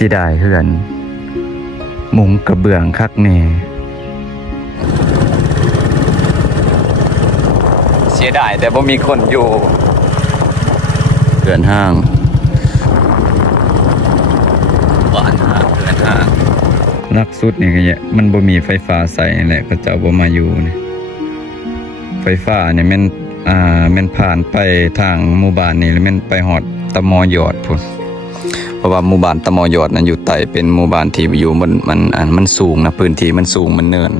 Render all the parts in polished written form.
สิได้เฮือนมุงกระเบื้องคักแน่เสียดายแต่บ่มีคนอยู่เฮือนห้างบ้านห้างเฮือนห้างลักสุดนี่ก็เนี่ยมันบ่มีไฟฟ้าใส่แหละเขาเจ้าบ่มาอยู่นี่ไฟฟ้าเนี่ยแม่นผ่านไปทางหมู่บ้านนี่แล้วแม่นไปฮอดตะมอยอดพุ่นเพราะว่าหมู่บ้านตะมอยอดนั้นอยู่ใต้เป็นหมู่บ้านที่อยู่มันสูงนะพื้นที่มันสูงมันเนิน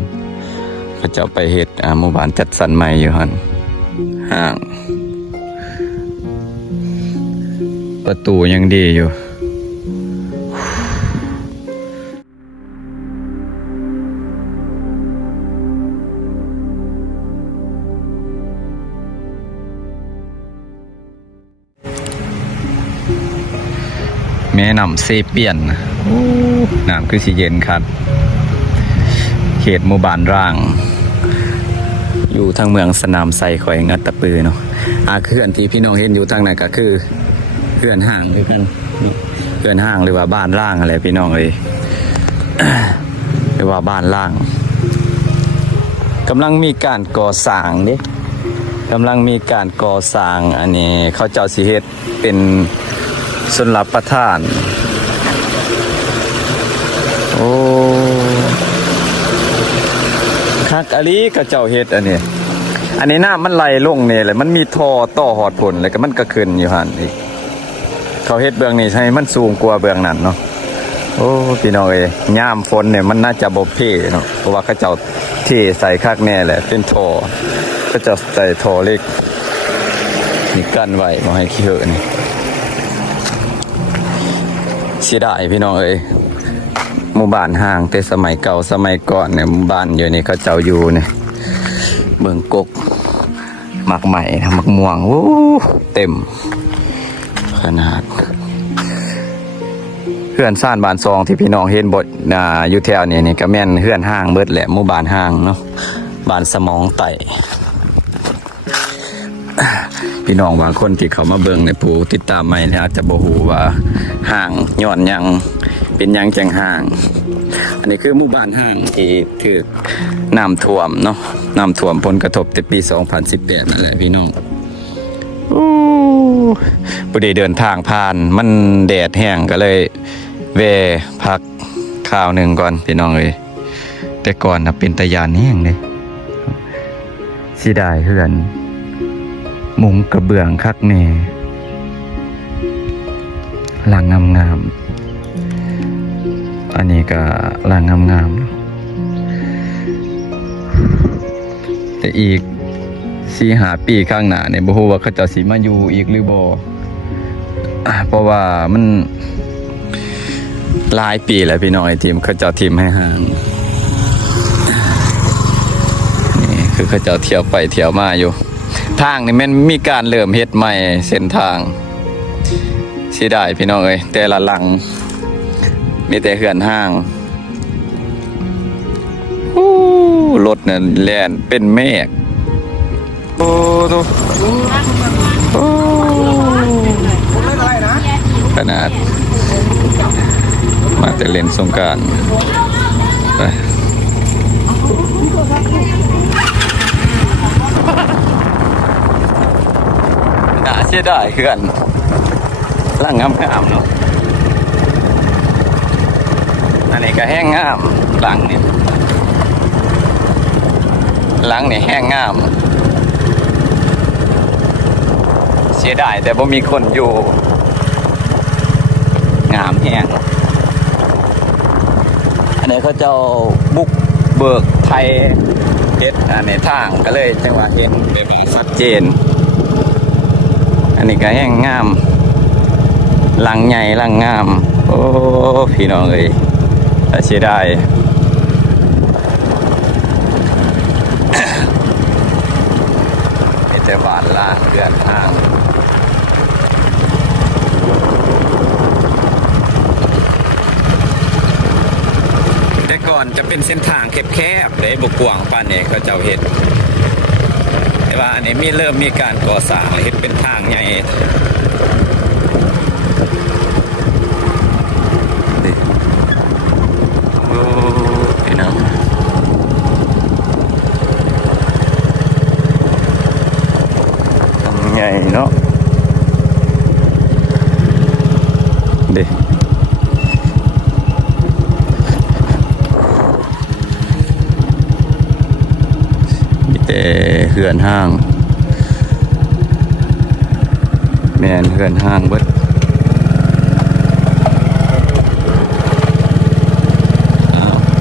เขาเจ้าไปเฮ็ดหมู่บ้านจัดสรรใหม่อยู่หั่นห้างประตูยังดีอยู่แม่น้ำเซเปียนน้ำคือสีเย็นครับเขตหมู่บ้านร่างอยู่ทางเมืองสนามไซข่อยงัดตะปือเนาะเขื่อนที่พี่น้องเห็นอยู่ทางนั้นก็คือเขื่อนห่างด้วยกันเขื่อนห่างหรือว่าบ้านร่างอะไรพี่น้องเลยหรือว่าบ้านร่างกำลังมีการก่อสร้างนี่กำลังมีการก่อสร้างอันนี้เขาเจ้าสิเฮ็ดเป็นส่วนรับประทานโอ้คักอลีกระเจ้าเฮ็ดอันนี้น้ำมันไหลลงนี่แหละมันมีท่อต่อหอดผลแล้วก็มันก็ขึ้นอยู่หั่นอีกเขาเฮ็ดเบื้องนี้ใช่มันสูงกว่าเบื้องนั้นเนาะโอ้พี่น้องเอ้ยยามฝนเนี่ยมันน่าจะบ่เพ่เนาะเพราะว่าเขาเจ้าเทใส่คักแน่แหละเป็นท่อเขาเจ้าใส่ท่อเล็กนี่กั้นไว้บ่ให้ขี้เหอะนี่เสียดายพี่น้องเอ้ยหมู่บ้านห่างแต่สมัยเก่าสมัยก่อนเนี่ยหมู่บ้านอยู่นี่เขาเจ้าอยู่เนี่ยเบิ่งกกหมักใหม่หมักม่วงโอ้เต็มขนาดเฮือนซ่านบ้านซองที่พี่น้องเห็นบทอยู่แถวนี่ก็แม่นเฮือนห้างเบิดแหละหมู่บ้านห้างเนาะบ้านสมองไต่พี่น้องบางคนที่เขามาเบิ่งในผู้ติดตามใหม่เนี่ยอาจจะบ่ฮู้ว่าห้างย้อนหยังเป็นหยังจังห้างอันนี้คือหมู่บ้านห้างที่ถูกน้ำท่วมเนาะน้ำท่วมผลกระทบในปี 2018 นั่นแหละพี่น้องบ่ได้เดินทางผ่านมันแดดแห้งก็เลยแวะพักข้าวหนึ่งก่อนพี่น้องเอ้ยแต่ก่อนน่ะเป็นตะยานแห้งเลยสิได้เฮือนมุงกระเบื้องคักแน่หลังงามๆอันนี้ก็หลังงามๆแต่อีก 4-5 ปีข้างหน้าเนี่ยบ่ฮู้ว่าเขาเจ้าสิมาอยู่อีกหรือบ่เพราะว่ามันหลายปีแล้วพี่น้องไอ้ทีมเขาเจ้าทีมให้ห่างนี่คือเขาเจ้าเที่ยวไปเที่ยวมาอยู่ทางนี่มันมีการเริ่มเฮ็ดใหม่เส้นทางสิได้พี่น้องเอ้ยแต่ละหลังมีแต่เฮือนห้างรถเนี่ยแล่นเป็นเมฆโอ้ดูขนาดมาแต่เล่นสงกรานต์ไปน่าเสียดายเพื่อนหลังงามๆเนาะอันนี้ก็แห้งงามหลังนี่แห้งงามเสียดายแต่บ่มีคนอยู่งามแห้งอันนี้เขาเจ้าบุกเบิกไทยเฮ็ดอันนี้ทางก็เลยจังหวะเห็นแบบชัดเจนอันนี้ก็แห้งงามหลังใหญ่หลังงามโอ้พี่น้องเอ้ยแต่เสียดายมีแต่บ้านล่างเรือนห้างแต่ก่อนจะเป็นเส้นทางแคบๆเลยบุกกวางป่านนี้เขาเจ้าเฮ็ดแต่ว่าอันนี้เริ่มมีการก่อสร้างเฮ็ดเป็นทางใหญ่ เด้มีแต่เหือนห้างแม่นเหือนห้างเบิด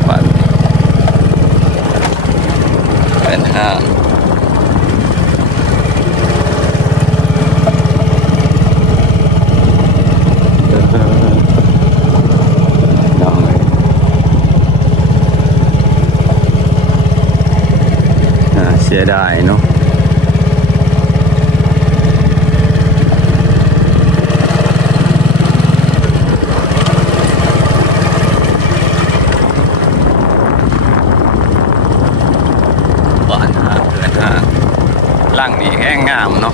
บ้านเหือนห้างเสียดายเนาะบ้านห้างเรือนห้างหลังนี้แห้งงามเนาะ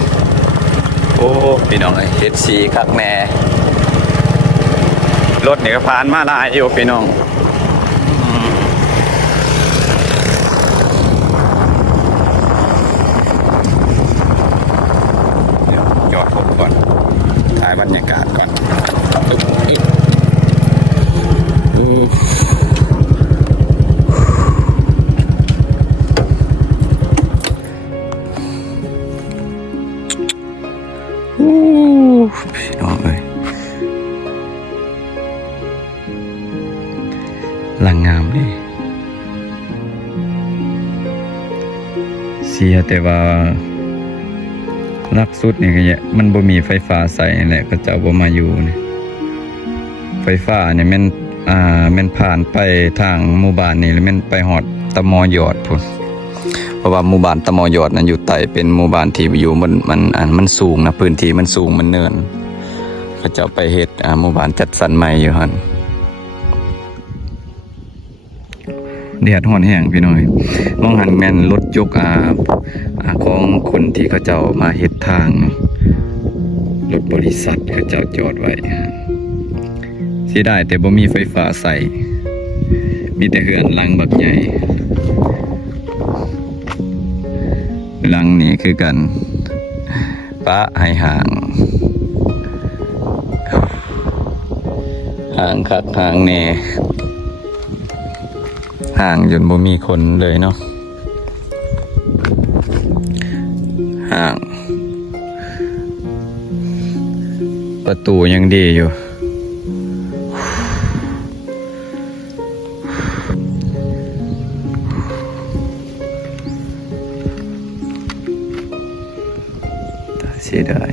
โอ้พี่น้องเฮ็ดสีคักแน่รถนี่ก็ผ่านมาหลายอยู่พี่น้องจอดพบก่อนถ่ายบรรยากาศก่อนพี่น้องเอ้ยหลังงามดิเสียแต่ว่าลักสุดนี่ก็มันบ่มีไฟฟ้าใส่แหละก็จะบ่มาอยู่นี่ไฟฟ้าเนี่ยแม่นผ่านไปทางหมู่บ้านนี่แล้วแม่นไปฮอดตะมอยอดพุ่นเพราะว่าหมู่บ้านตะมอยอดนั้นอยู่ใต้เป็นหมู่บ้านที่อยู่มันสูงนะพื้นที่มันสูงมันเนินก็จะไปเฮ็ดหมู่บ้านจัดสรรใหม่อยู่หั่นแดดร้อนแห้งพี่น้อยมองหันแม่นรถยกของคนที่เขาเจ้ามาเฮ็ดทางรถบริษัทเขาเจ้าจอดไว้สิได้แต่บ่มีไฟฟ้าใส่มีแต่เฮือนหลังบักใหญ่หลังนี้คือกันปะให้ห่างคักห่างแน่ห่างจนบ่มีคนเลยเนาะห่างประตูยังดีอยู่เสียดาย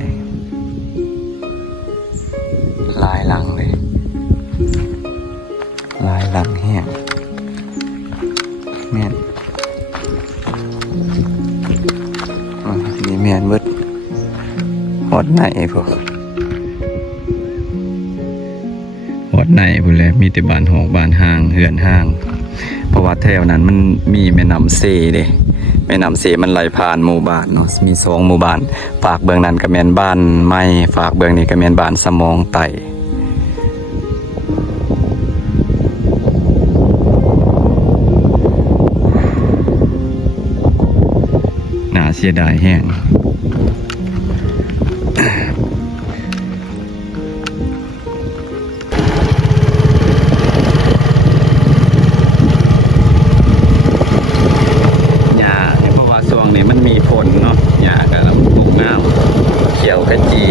ลายหลังเลยลายหลังแห้งแม่นนี่แม่นเบิดหอดไหนพวกหอดไหนพุ่นเลยมีแต่บ้านหอกบ้านห้างเหือนห้างเพราะว่าแถวนั้นมันมีแม่น้ำเซเด้แม่น้ำเซมันไหลผ่านหมู่บ้านเนาะมี2หมู่บ้านฝากเบื้องนั้นก็แม่นบ้านไม้ฝากเบื้องนี้ก็แม่นบ้านสมองไต่น่าเสียดายแห้งหญ้าเพราะว่าช่วงนี้มันมีฝนเนาะหญ้าก็ปลูกงามเขียวขจี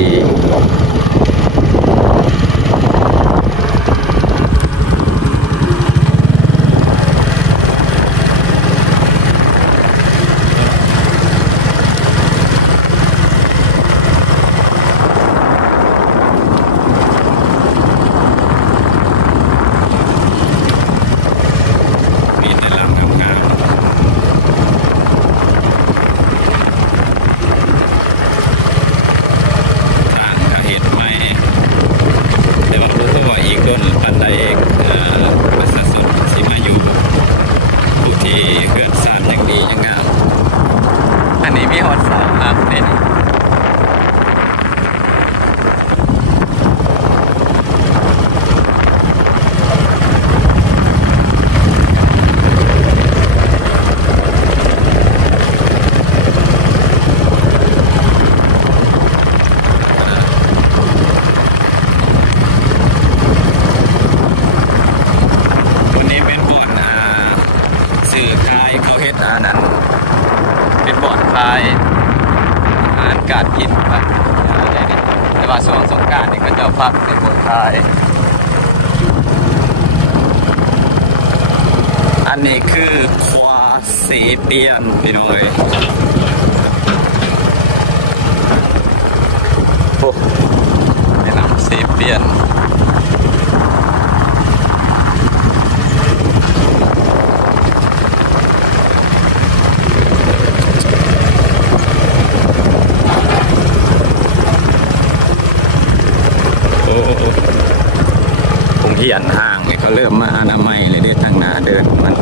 ท้าย อันนี้คือควาเซเปียนพี่น้องเอ้ยโอ้แม่น้ำเซเปียนโอ้คงเหียนห่างเขาเริ่มมาอนามัยเลยเด้ทางหน้าเดินมัน